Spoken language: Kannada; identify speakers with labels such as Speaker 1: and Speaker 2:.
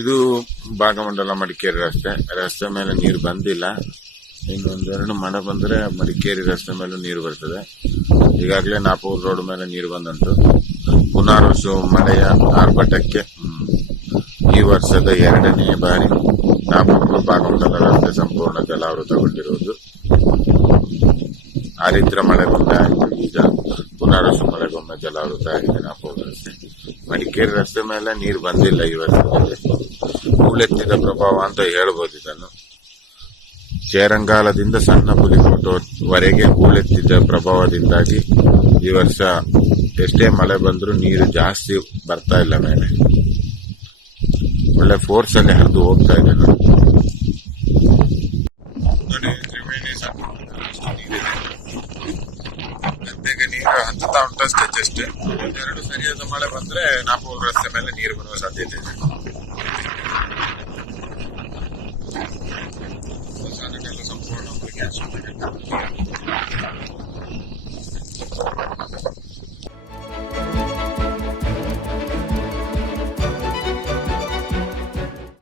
Speaker 1: ಇದು ಭಾಗಮಂಡಲ ಮಡಿಕೇರಿ ರಸ್ತೆ. ರಸ್ತೆ ಮೇಲೆ ನೀರು ಬಂದಿಲ್ಲ. ಇನ್ನೊಂದೆರಡು ಮಳೆ ಬಂದ್ರೆ ಮಡಿಕೇರಿ ರಸ್ತೆ ಮೇಲೂ ನೀರು ಬರ್ತದೆ. ಈಗಾಗಲೇ ನಾಪೂರ್ ರೋಡ್ ಮೇಲೆ ನೀರು ಬಂದಂತು. ಪುನರ್ವಸು ಮಳೆಯ ಆರ್ಭಟಕ್ಕೆ ಈ ವರ್ಷದ ಎರಡನೇ ಬಾರಿ ನಾಪೂರ್ ಭಾಗಮಂಡಲ ರಸ್ತೆ ಸಂಪೂರ್ಣ ಜಲಾವೃತಗೊಂಡಿರುವುದು. ಆರಿದ್ರ ಮಳೆ ಬಂದ ಈಗ ಪುನರ್ವಸು ಮಳೆಗೊಮ್ಮೆ ಜಲಾವೃತ ಆಗಿದೆ ನಾಪೂರ್ ರಸ್ತೆ. ಮಡಿಕೇರಿ ರಸ್ತೆ ಮೇಲೆ ನೀರು ಬಂದಿಲ್ಲ ಈ ವರ್ಷದಲ್ಲಿ ಹೂಳೆತ್ತಿದ ಪ್ರಭಾವ ಅಂತ ಹೇಳ್ಬೋದು ಇದನ್ನು. ಚೇರಂಗಾಲದಿಂದ ಸಣ್ಣ ಪುಲಿಕೋಟವರೆಗೆ ಹೂಳೆತ್ತಿದ ಪ್ರಭಾವದಿಂದಾಗಿ ಈ ವರ್ಷ ಎಷ್ಟೇ ಮಳೆ ಬಂದರೂ ನೀರು ಜಾಸ್ತಿ ಬರ್ತಾ ಇಲ್ಲ ಮೇಲೆ. ಒಳ್ಳೆ ಫೋರ್ಸ್ ಅಲ್ಲಿ ಹರಿದು ಹೋಗ್ತಾ ಇದೆ ನೋಡಿ. ತ್ರಿವೇಣಿ ನೀರಿದೆ. ನೀರು ಹತ್ತುತ್ತಾ ಅಷ್ಟೇ ಒಂದೆರಡು ಸರಿಯಾದ ಮಳೆ ಬಂದ್ರೆ ನಾಪೂಲ್ ರಸ್ತೆ ಮೇಲೆ ನೀರು ಬರುವ ಸಾಧ್ಯತೆ ಇದೆ ಸಂಪೂರ್ಣ.